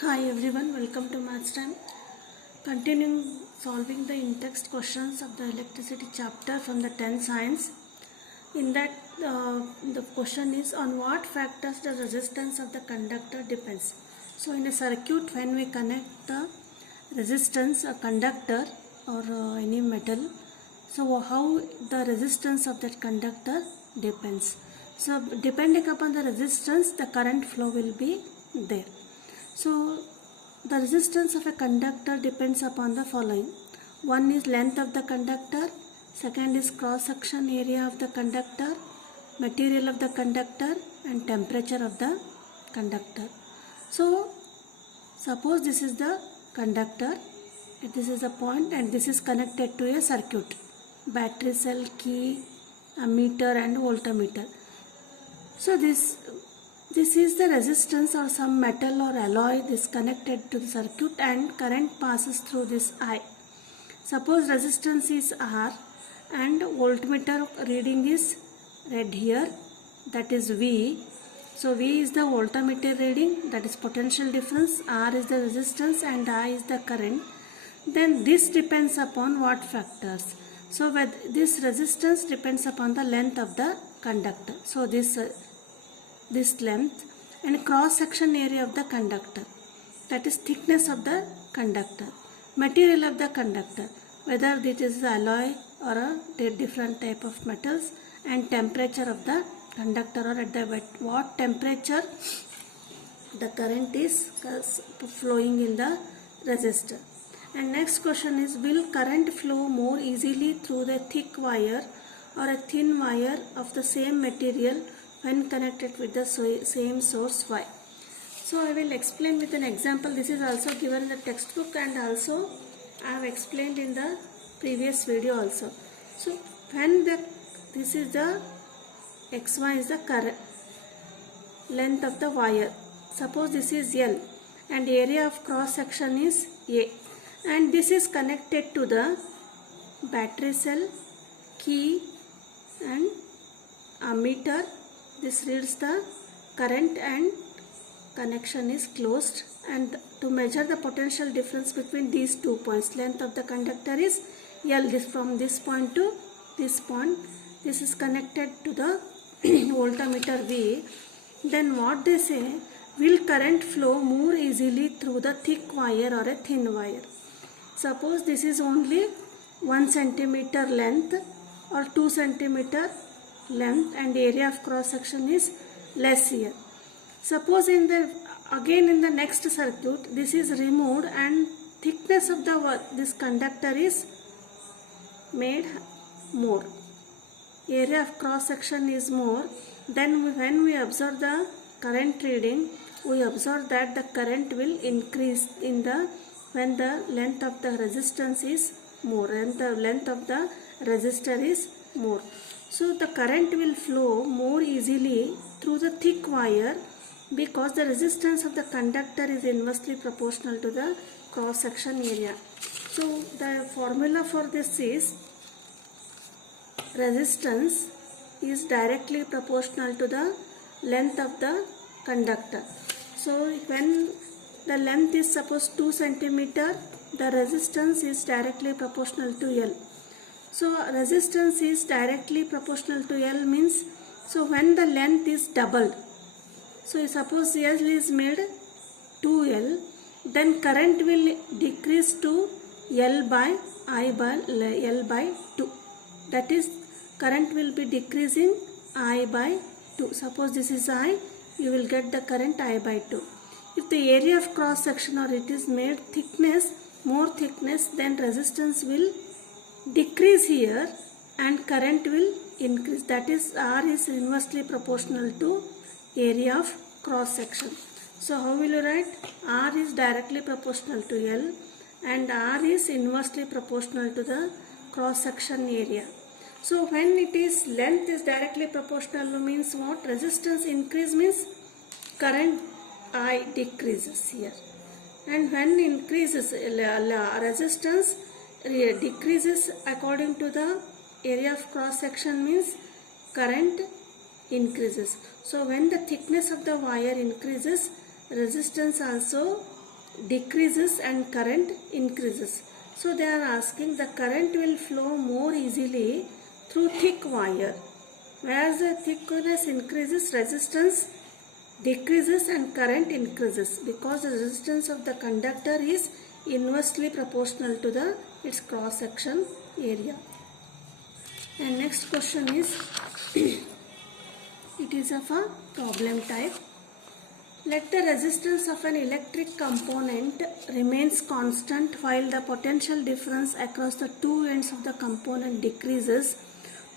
Hi everyone, welcome to Maths Time. Continuing solving the in-text questions of the electricity chapter from the 10th science. In that, the question is on what factors the resistance of the conductor depends. So in a circuit, when we connect the resistance, a conductor or any metal, so how the resistance of that conductor depends. So depending upon the resistance, the current flow will be there. So the resistance of a conductor depends upon the following. One is length of the conductor, second is cross section area of the conductor, material of the conductor and temperature of the conductor. So suppose this is the conductor, this is a point and this is connected to a circuit, battery cell, key, ammeter and voltmeter. So this is the resistance or some metal or alloy is connected to the circuit and current passes through this I. Suppose resistance is R and voltmeter reading is read here, that is V. So V is the voltmeter reading, that is potential difference, R is the resistance and I is the current. Then this depends upon what factors? So this resistance depends upon the length of the conductor. So this length and cross section area of the conductor, that is thickness of the conductor, material of the conductor, whether it is alloy or a different type of metals, and temperature of the conductor or at what temperature the current is flowing in the resistor. And next question is, will current flow more easily through the thick wire or a thin wire of the same material when connected with the same source Y? So I will explain with an example. This is also given in the textbook and also I have explained in the previous video also. So when this is the XY is the current length of the wire. Suppose this is L and area of cross section is A, and this is connected to the battery cell, key and ammeter. This reads the current and connection is closed, and to measure the potential difference between these 2 points, length of the conductor is L, this from this point to this point, this is connected to the voltmeter V. Then what they say, will current flow more easily through the thick wire or a thin wire? Suppose this is only 1 centimeter length or 2 centimeter length and area of cross section is less here. Suppose in the next circuit this is removed and thickness of this conductor is made more, area of cross section is more. Then when we observe the current reading, we observe that the current will increase when the length of the resistance is more and the length of the resistor is more. So the current will flow more easily through the thick wire because the resistance of the conductor is inversely proportional to the cross section area. So the formula for this is resistance is directly proportional to the length of the conductor. So when the length is suppose 2 centimeter, the resistance is directly proportional to L. So resistance is directly proportional to L means, so when the length is doubled, so suppose L is made 2L, then current will decrease to L by L by 2. That is, current will be decreasing I by 2. Suppose this is I, you will get the current I by 2. If the area of cross section or it is made more thickness, then resistance will decrease here and current will increase. That is, R is inversely proportional to area of cross section. So how will you write? R is directly proportional to L and R is inversely proportional to the cross section area. So when it is length is directly proportional means what? Resistance increase means current I decreases here, and when increases resistance decreases according to the area of cross section means current increases. So when the thickness of the wire increases, resistance also decreases and current increases. So they are asking the current will flow more easily through thick wire. Whereas the thickness increases, resistance decreases and current increases, because the resistance of the conductor is inversely proportional to its cross section area. And next question is it is of a problem type. Let the resistance of an electric component remains constant while the potential difference across the two ends of the component decreases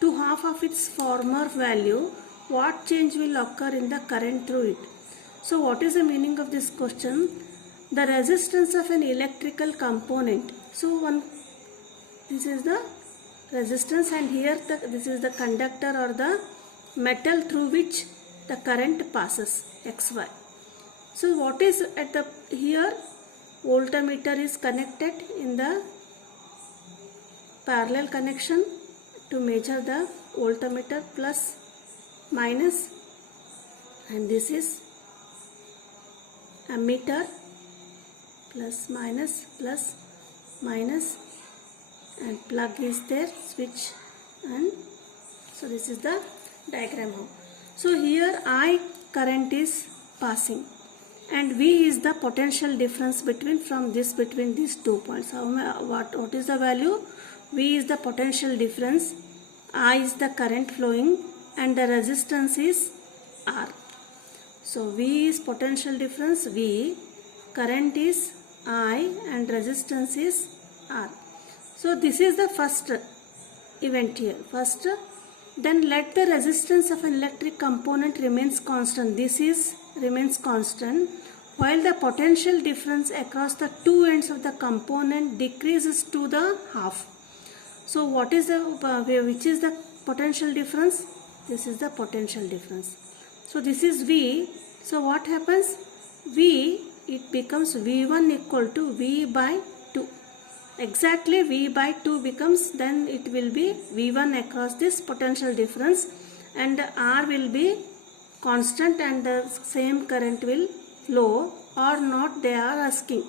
to half of its former value. What change will occur in the current through it? So what is the meaning of this question? The resistance of an electrical component. So this is the resistance, and here this is the conductor or the metal through which the current passes, XY. So what is at the here? Voltmeter is connected in the parallel connection to measure the voltmeter plus minus, and this is ammeter plus minus, and plug is there, switch, and so this is the diagram. So here I current is passing, and V is the potential difference between these 2 points. What is the value? V is the potential difference, I is the current flowing, and the resistance is R. So V is potential difference V, current is I, and resistance is R. So this is the first event here. Then let the resistance of an electric component remains constant. This is remains constant while the potential difference across the two ends of the component decreases to the half. So what is which is the potential difference? This is the potential difference. So this is V. So what happens? V, it becomes V1 equal to V by 2. Exactly V by 2 becomes, then it will be V1 across this potential difference, and R will be constant and the same current will flow or not, they are asking.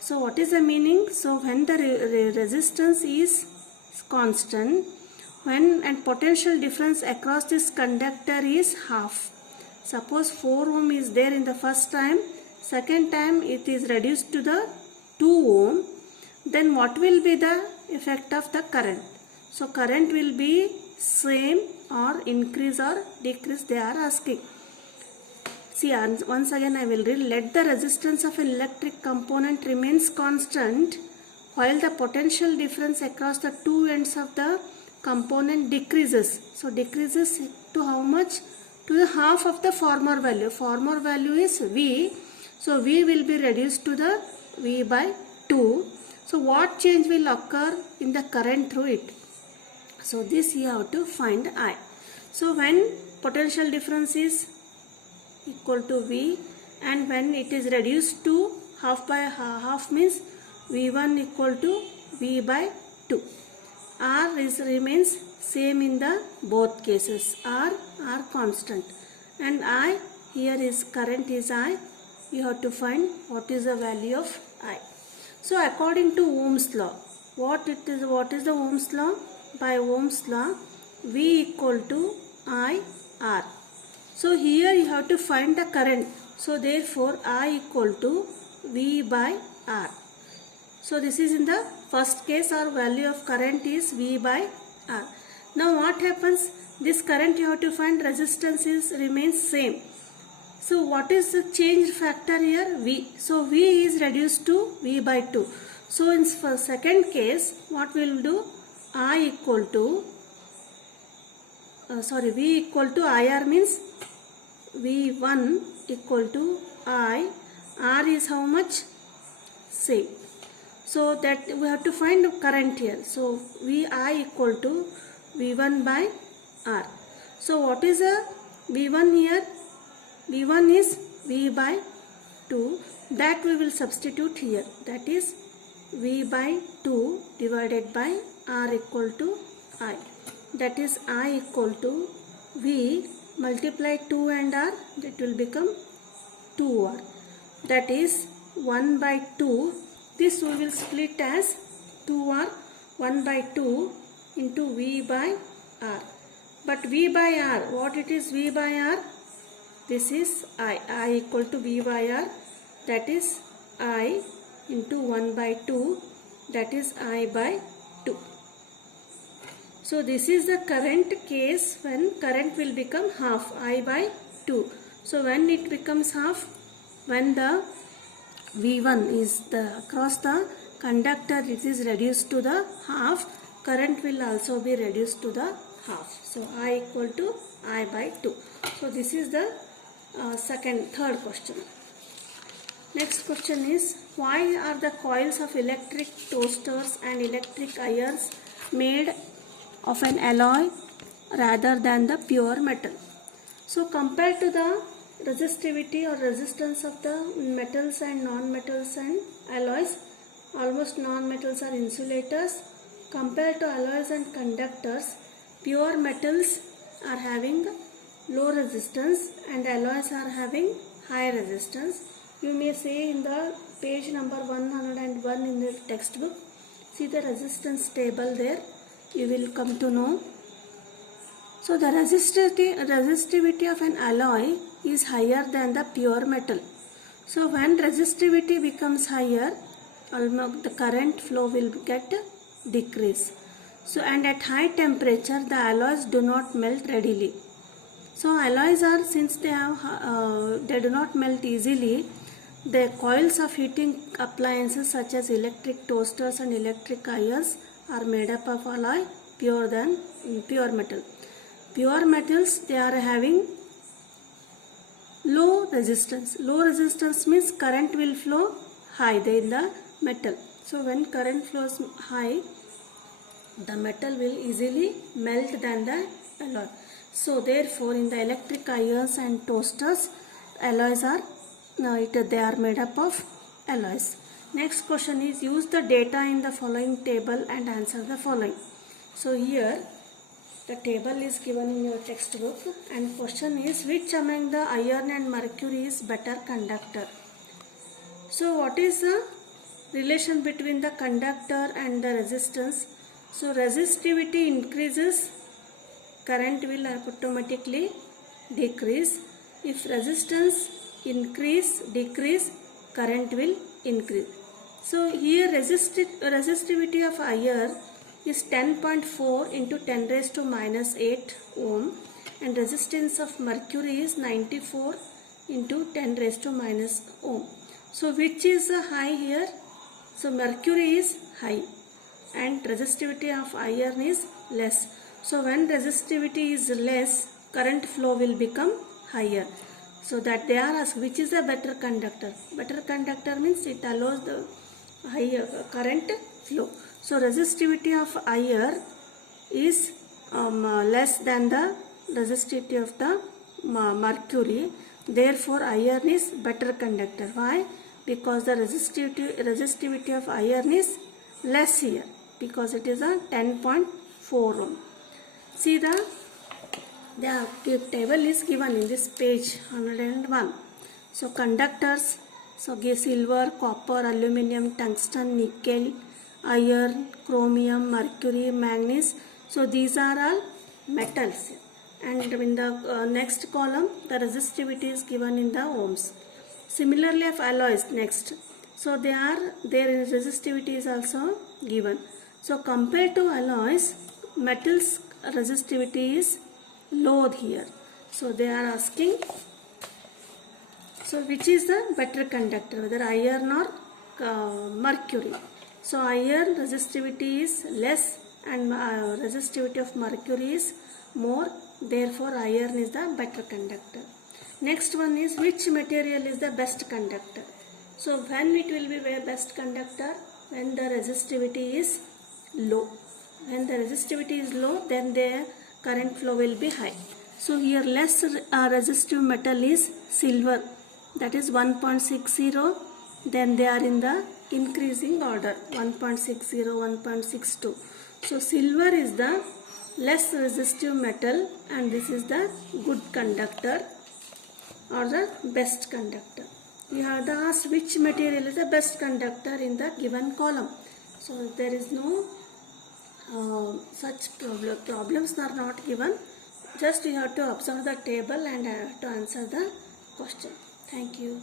So what is the meaning? So when the resistance is constant, and potential difference across this conductor is half. Suppose 4 ohm is there in the first time, second time it is reduced to the 2 ohm, then what will be the effect of the current? So current will be same or increase or decrease, they are asking. See, once again I will read. Let the resistance of an electric component remains constant while the potential difference across the two ends of the component decreases. So decreases to how much? To the half of the former value. Former value is V. So V will be reduced to the V by 2. So what change will occur in the current through it? So this you have to find I. So when potential difference is equal to V, and when it is reduced to half by half means V1 equal to V by 2. R remains same in the both cases. R constant, and I here is current is I. You have to find what is the value of I. So according to Ohm's law, what is the Ohm's law? By Ohm's law, V equal to I R. So here you have to find the current. So therefore I equal to V by R. So this is in the first case, our value of current is V by R. Now what happens? This current you have to find, resistance remains same. So what is the change factor here? V. So V is reduced to V by 2. So in second case, what we will do? I equal to V equal to IR means V1 equal to I. R is how much? Same. So that we have to find current here. So VI equal to V1 by R. So what is the V1 here? V1 is V by 2. That we will substitute here. That is V by 2 divided by R equal to I. That is I equal to V multiply 2 and R, that will become 2R. That is 1 by 2, this we will split as 2 or 1 by 2 into V by R. But V by R, what it is V by R? This is I equal to V by R, that is I into 1 by 2, that is I by 2. So this is the current case when current will become half, I by 2. So when it becomes half, when the V1 is across the conductor, it is reduced to the half, current will also be reduced to the half. So I equal to I by 2. So this is the third question. Next question is, why are the coils of electric toasters and electric irons made of an alloy rather than the pure metal? So compared to the resistivity or resistance of the metals and non-metals and alloys, almost non-metals are insulators. Compared to alloys and conductors, pure metals are having low resistance and alloys are having high resistance. You may say in the page number 101 in the textbook, see the resistance table there, you will come to know. So the resistivity of an alloy is higher than the pure metal. So when resistivity becomes higher, almost the current flow will get decrease. So and at high temperature the alloys do not melt readily. So alloys are, since they do not melt easily, the coils of heating appliances such as electric toasters and electric irons are made up of alloy pure metal. Pure metals, they are having low resistance. Low resistance means current will flow high in the metal. So when current flows high, the metal will easily melt than the alloy. So therefore in the electric irons and toasters, alloys are they are made up of alloys. Next question is, use the data in the following table and answer the following. So here the table is given in your textbook and question is, which among the iron and mercury is better conductor? So what is the relation between the conductor and the resistance? So resistivity increases, current will automatically decrease. If resistance decrease, current will increase. So here resistivity of iron is 10.4 into 10 raised to minus 8 ohm and resistance of mercury is 94 into 10 raised to minus ohm. So which is high here? So mercury is high and resistivity of iron is less. So when resistivity is less, current flow will become higher. So that they are asked, which is a better conductor? Better conductor means it allows the higher current flow. So resistivity of iron is less than the resistivity of the mercury. Therefore iron is better conductor. Why? Because the resistivity of iron is less here, because it is a 10.4 ohm. See the table is given in this page 101. So conductors, so give silver, copper, aluminum, tungsten, nickel, iron, chromium, mercury, manganese. So these are all metals. And in the next column, the resistivity is given in the ohms. Similarly of alloys next. So their resistivity is also given. So compared to alloys, metals resistivity is low here. So they are asking, so which is the better conductor, whether iron or mercury? So iron resistivity is less and resistivity of mercury is more. Therefore iron is the better conductor. Next one is, which material is the best conductor? So when it will be the best conductor? When the resistivity is low. When the resistivity is low, then the current flow will be high. So here less resistive metal is silver, that is 1.60. Then they are in the increasing order, 1.60, 1.62. So silver is the less resistive metal and this is the good conductor or the best conductor. We have asked which material is the best conductor in the given column. So there is no such problems are not given. Just you have to observe the table and to answer the question. Thank you.